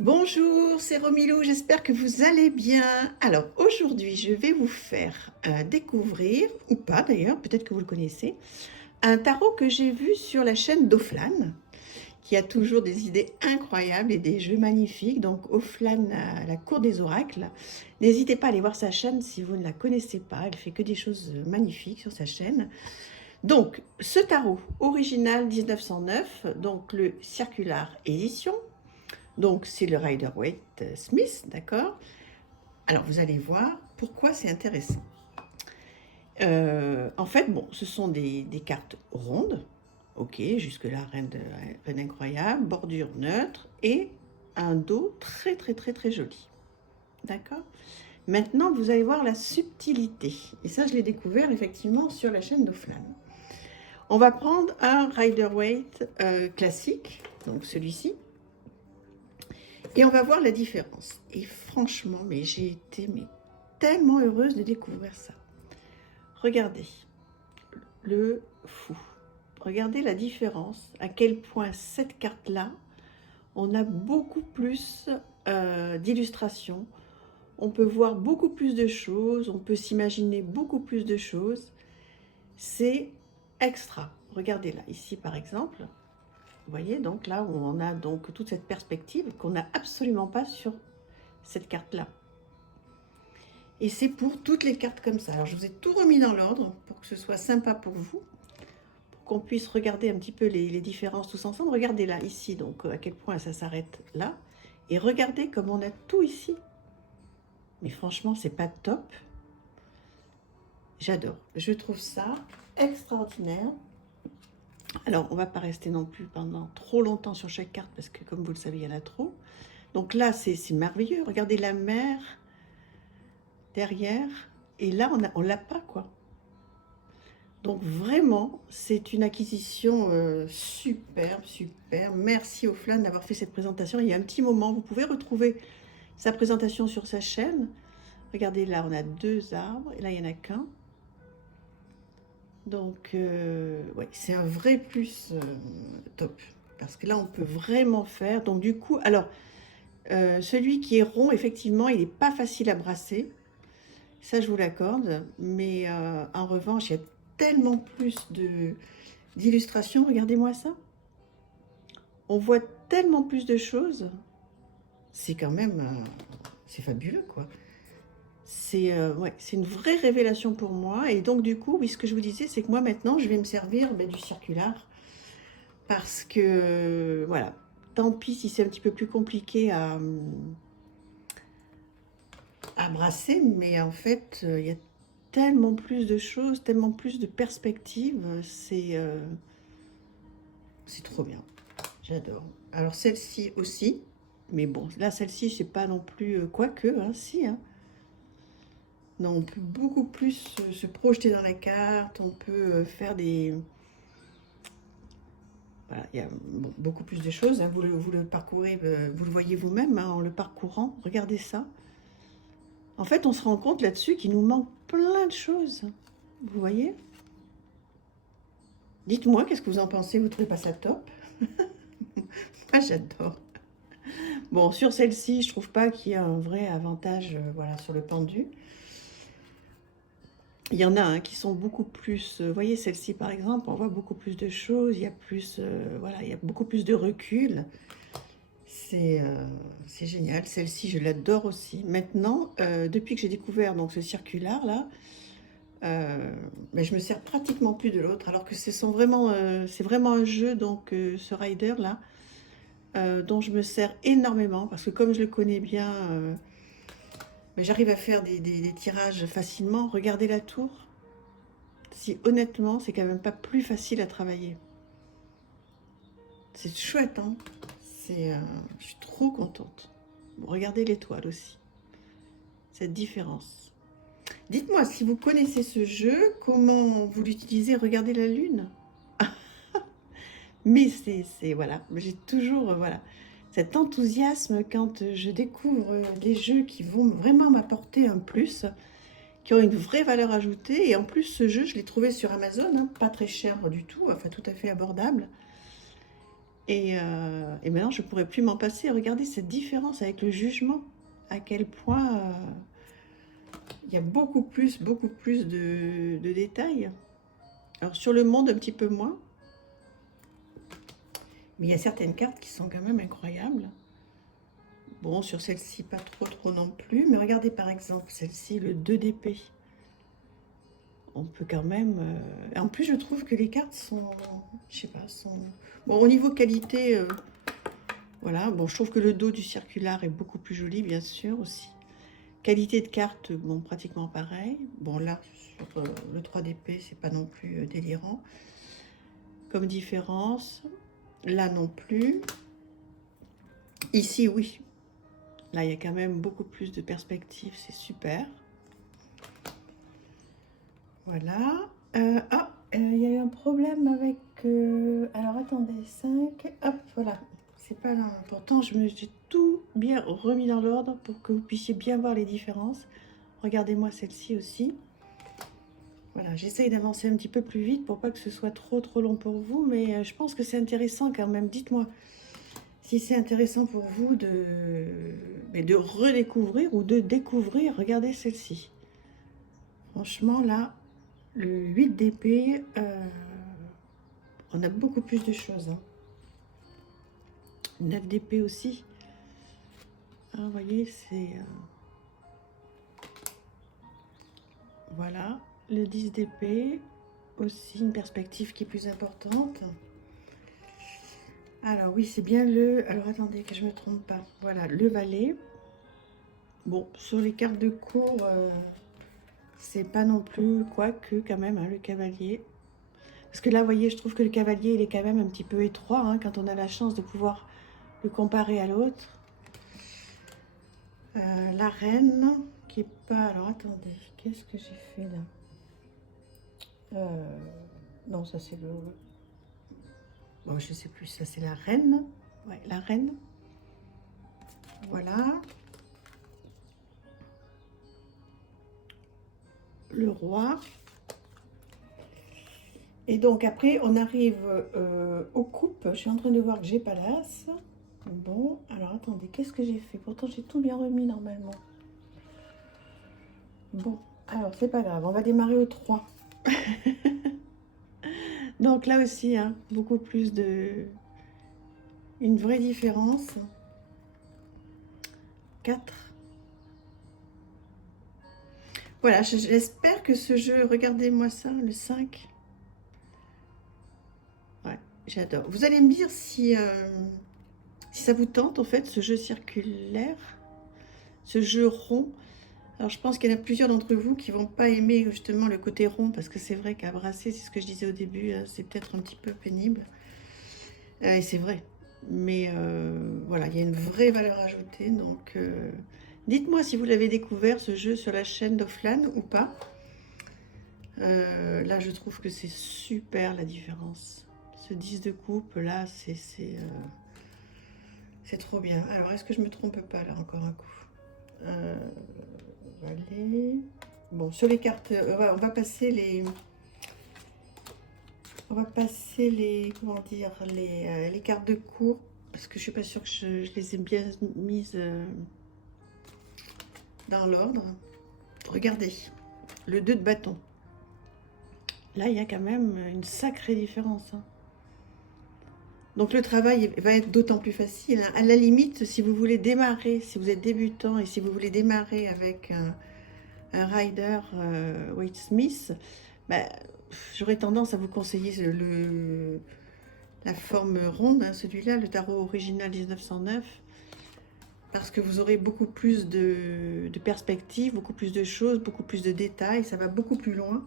Bonjour, c'est Romilou, j'espère que vous allez bien. Alors aujourd'hui, je vais vous faire découvrir, ou pas d'ailleurs, peut-être que vous le connaissez, un tarot que j'ai vu sur la chaîne d'Oflan, qui a toujours des idées incroyables et des jeux magnifiques. Donc Oflan, la cour des oracles. N'hésitez pas à aller voir sa chaîne si vous ne la connaissez pas, elle fait que des choses magnifiques sur sa chaîne. Donc ce tarot, original 1909, donc le Circular Édition. Donc, c'est le Rider-Waite-Smith, d'accord? Alors, vous allez voir pourquoi c'est intéressant. En fait, bon, ce sont des cartes rondes. Ok, jusque-là, rien d'incroyable. Bordure neutre et un dos très, très, très, très joli. D'accord? Maintenant, vous allez voir la subtilité. Et ça, je l'ai découvert effectivement sur la chaîne d'Oflan. On va prendre un Rider-Waite classique, donc celui-ci. Et on va voir la différence. Et franchement, mais j'ai été tellement heureuse de découvrir ça. Regardez, le fou. Regardez la différence, à quel point cette carte-là, on a beaucoup plus d'illustrations, on peut voir beaucoup plus de choses, on peut s'imaginer beaucoup plus de choses. C'est extra. Regardez là, ici par exemple, vous voyez, donc là où on a donc toute cette perspective qu'on n'a absolument pas sur cette carte-là. Et c'est pour toutes les cartes comme ça. Alors je vous ai tout remis dans l'ordre pour que ce soit sympa pour vous, pour qu'on puisse regarder un petit peu les différences tous ensemble. Regardez là, ici, donc à quel point ça s'arrête là. Et regardez comme on a tout ici. Mais franchement, c'est pas top. J'adore. Je trouve ça extraordinaire. Alors, on va pas rester non plus pendant trop longtemps sur chaque carte parce que, comme vous le savez, il y en a trop. Donc là, c'est merveilleux. Regardez la mer derrière. Et là, on l'a pas, quoi. Donc vraiment, c'est une acquisition superbe, superbe. Merci au Flan d'avoir fait cette présentation. Il y a un petit moment, vous pouvez retrouver sa présentation sur sa chaîne. Regardez, là, on a 2 arbres, et là, il n'y en a qu'un. Donc, ouais, c'est un vrai plus top. Parce que là, on peut vraiment faire. Donc, du coup, alors, celui qui est rond, effectivement, il n'est pas facile à brasser. Ça, je vous l'accorde. Mais en revanche, il y a tellement plus d'illustrations. Regardez-moi ça. On voit tellement plus de choses. C'est quand même... c'est fabuleux, quoi. Ouais, c'est une vraie révélation pour moi. Et donc, du coup, oui, ce que je vous disais, c'est que moi, maintenant, je vais me servir du circulaire. Parce que, voilà, tant pis si c'est un petit peu plus compliqué à brasser. Mais en fait, il y a tellement plus de choses, tellement plus de perspectives. C'est trop bien. J'adore. Alors, celle-ci aussi. Mais bon, là, celle-ci, c'est pas non plus... quoique, hein, si, hein. Non, on peut beaucoup plus se projeter dans la carte, on peut faire des... Voilà, il y a beaucoup plus de choses, hein. Vous le parcourez, vous le voyez vous-même, hein, en le parcourant. Regardez ça. En fait, on se rend compte là-dessus qu'il nous manque plein de choses. Vous voyez? Dites-moi, qu'est-ce que vous en pensez? Vous trouvez pas ça top? Moi, j'adore. Bon, sur celle-ci, je trouve pas qu'il y ait un vrai avantage, voilà, sur le pendu. Il y en a, hein, qui sont beaucoup plus... Vous voyez, celle-ci, par exemple, on voit beaucoup plus de choses. Il y a plus... voilà, il y a beaucoup plus de recul. C'est génial. Celle-ci, je l'adore aussi. Maintenant, depuis que j'ai découvert donc, ce circulaire, là, ben, je me sers pratiquement plus de l'autre. Alors que c'est vraiment un jeu, donc, ce rider, là, dont je me sers énormément. Parce que comme je le connais bien... ben, j'arrive à faire des tirages facilement. Regardez la tour. Si honnêtement, c'est quand même pas plus facile à travailler. C'est chouette, hein. Je suis trop contente. Bon, regardez l'étoile aussi. Cette différence. Dites-moi, si vous connaissez ce jeu, comment vous l'utilisez? Regardez la lune. Mais voilà, j'ai toujours, voilà, cet enthousiasme quand je découvre des jeux qui vont vraiment m'apporter un plus, qui ont une vraie valeur ajoutée. Et en plus, ce jeu, je l'ai trouvé sur Amazon, hein, pas très cher du tout, enfin tout à fait abordable. Et maintenant, je ne pourrais plus m'en passer. Regardez cette différence avec le jugement. À quel point il y a beaucoup plus de détails. Alors, sur le monde, un petit peu moins. Mais il y a certaines cartes qui sont quand même incroyables. Bon, sur celle-ci, pas trop non plus. Mais regardez par exemple celle-ci, le 2 d'épée. On peut quand même... En plus, je trouve que les cartes sont... Je sais pas, sont... Bon, au niveau qualité, voilà. Bon, je trouve que le dos du circulaire est beaucoup plus joli, bien sûr, aussi. Qualité de carte, bon, pratiquement pareil. Bon, là, sur le 3 d'épée, c'est pas non plus délirant. Comme différence, là non plus. Ici, oui. Là, il y a quand même beaucoup plus de perspectives, c'est super. Voilà. Il y a eu un problème avec... alors, attendez, 5. Hop, voilà. C'est pas là. Pourtant, j'ai tout bien remis dans l'ordre pour que vous puissiez bien voir les différences. Regardez-moi celle-ci aussi. Voilà, j'essaye d'avancer un petit peu plus vite pour pas que ce soit trop long pour vous, mais je pense que c'est intéressant quand même. Dites-moi si c'est intéressant pour vous de redécouvrir ou de découvrir. Regardez celle-ci. Franchement, là, le 8 d'épée, on a beaucoup plus de choses. Hein. 9 d'épée aussi. Ah, vous voyez, c'est... Voilà. Le 10 d'épée, aussi une perspective qui est plus importante. Alors oui, c'est bien le... Alors attendez, que je ne me trompe pas. Voilà, le valet. Bon, sur les cartes de cours, c'est pas non plus... Quoique, quand même, hein, le cavalier. Parce que là, vous voyez, je trouve que le cavalier, il est quand même un petit peu étroit, hein, quand on a la chance de pouvoir le comparer à l'autre. La reine, qui est pas... Alors attendez, qu'est-ce que j'ai fait là? Non, ça c'est le... Bon, je sais plus, ça c'est la reine. Ouais, la reine. Voilà. Le roi. Et donc après, on arrive aux coupes. Je suis en train de voir que j'ai pas l'as. Bon, alors attendez, qu'est-ce que j'ai fait? Pourtant, j'ai tout bien remis normalement. Bon, alors c'est pas grave, on va démarrer au 3. Donc là aussi, hein, beaucoup plus de... Une vraie différence. 4. Voilà, j'espère que ce jeu... Regardez-moi ça, le 5. Ouais, j'adore. Vous allez me dire si ça vous tente, en fait, ce jeu circulaire, ce jeu rond. Alors, je pense qu'il y en a plusieurs d'entre vous qui vont pas aimer justement le côté rond, parce que c'est vrai qu'à brasser, c'est ce que je disais au début, c'est peut-être un petit peu pénible. Et c'est vrai. Mais voilà, il y a une vraie valeur ajoutée. Donc, dites-moi si vous l'avez découvert, ce jeu, sur la chaîne d'Offlan ou pas. Là, je trouve que c'est super la différence. Ce 10 de coupe, là, c'est trop bien. Alors, est-ce que je me trompe pas, là, encore un coup? Allez. Bon, sur les cartes, on va passer les... On va passer les... Comment dire? Les cartes de cours. Parce que je suis pas sûre que je les ai bien mises dans l'ordre. Regardez. Le 2 de bâton. Là, il y a quand même une sacrée différence. Hein. Donc le travail va être d'autant plus facile. Hein. À la limite, si vous voulez démarrer, si vous êtes débutant et si vous voulez démarrer avec un rider Wade Smith, bah, j'aurais tendance à vous conseiller la forme ronde, hein, celui-là, le tarot original 1909, parce que vous aurez beaucoup plus de perspectives, beaucoup plus de choses, beaucoup plus de détails, ça va beaucoup plus loin.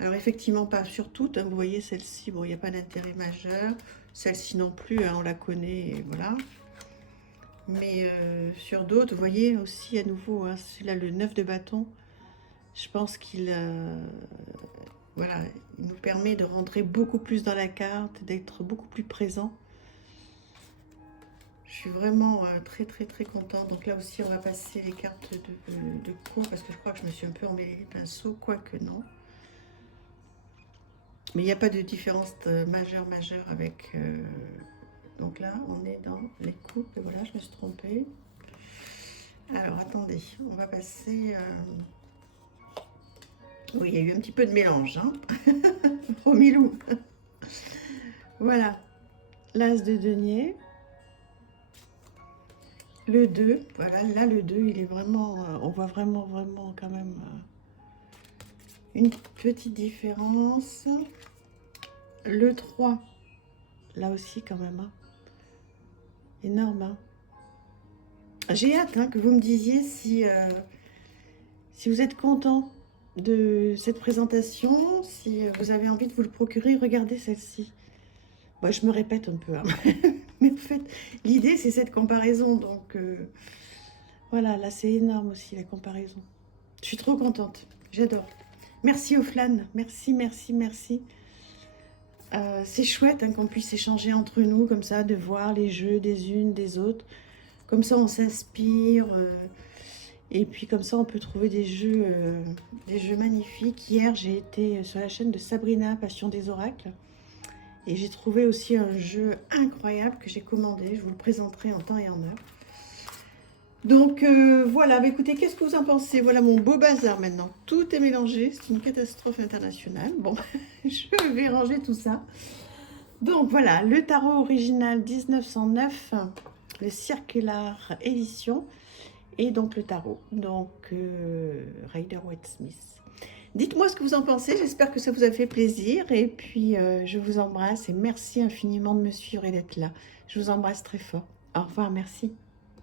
Alors effectivement, pas sur toutes, hein, vous voyez celle-ci, bon, il n'y a pas d'intérêt majeur, celle-ci non plus, hein, on la connaît, et voilà. Mais sur d'autres, vous voyez aussi à nouveau, hein, celui-là, le 9 de bâton, je pense qu'il voilà, il nous permet de rentrer beaucoup plus dans la carte, d'être beaucoup plus présent. Je suis vraiment très contente. Donc là aussi, on va passer les cartes de cours, parce que je crois que je me suis un peu emmêlé les pinceaux, quoique non. Mais il n'y a pas de différence majeure avec Donc là, on est dans les coupes. Et voilà, je me suis trompée. Alors, attendez, on va passer... Oui, il y a eu un petit peu de mélange, hein. Au milou. Voilà, l'as de denier. Le 2, voilà, là le 2, il est vraiment... on voit vraiment quand même une petite différence. Le 3, là aussi quand même, hein. Énorme, hein. J'ai hâte hein, que vous me disiez si vous êtes content de cette présentation, si vous avez envie de vous le procurer, regardez celle-ci. Bon, je me répète un peu, hein. Mais en fait, l'idée c'est cette comparaison, donc voilà, là c'est énorme aussi la comparaison. Je suis trop contente, j'adore. Merci Oflan, merci, merci, merci. C'est chouette hein, qu'on puisse échanger entre nous comme ça, de voir les jeux des unes, des autres. Comme ça, on s'inspire. Et puis comme ça, on peut trouver des jeux magnifiques. Hier, j'ai été sur la chaîne de Sabrina, Passion des Oracles. Et j'ai trouvé aussi un jeu incroyable que j'ai commandé. Je vous le présenterai en temps et en heure. Donc voilà, bah, écoutez, qu'est-ce que vous en pensez? Voilà mon beau bazar maintenant. Tout est mélangé, c'est une catastrophe internationale. Bon, je vais ranger tout ça. Donc voilà, le tarot original 1909, le Circular édition, et donc le tarot, donc Rider-Waite-Smith. Dites-moi ce que vous en pensez, j'espère que ça vous a fait plaisir, et puis je vous embrasse, et merci infiniment de me suivre et d'être là. Je vous embrasse très fort. Au revoir, merci.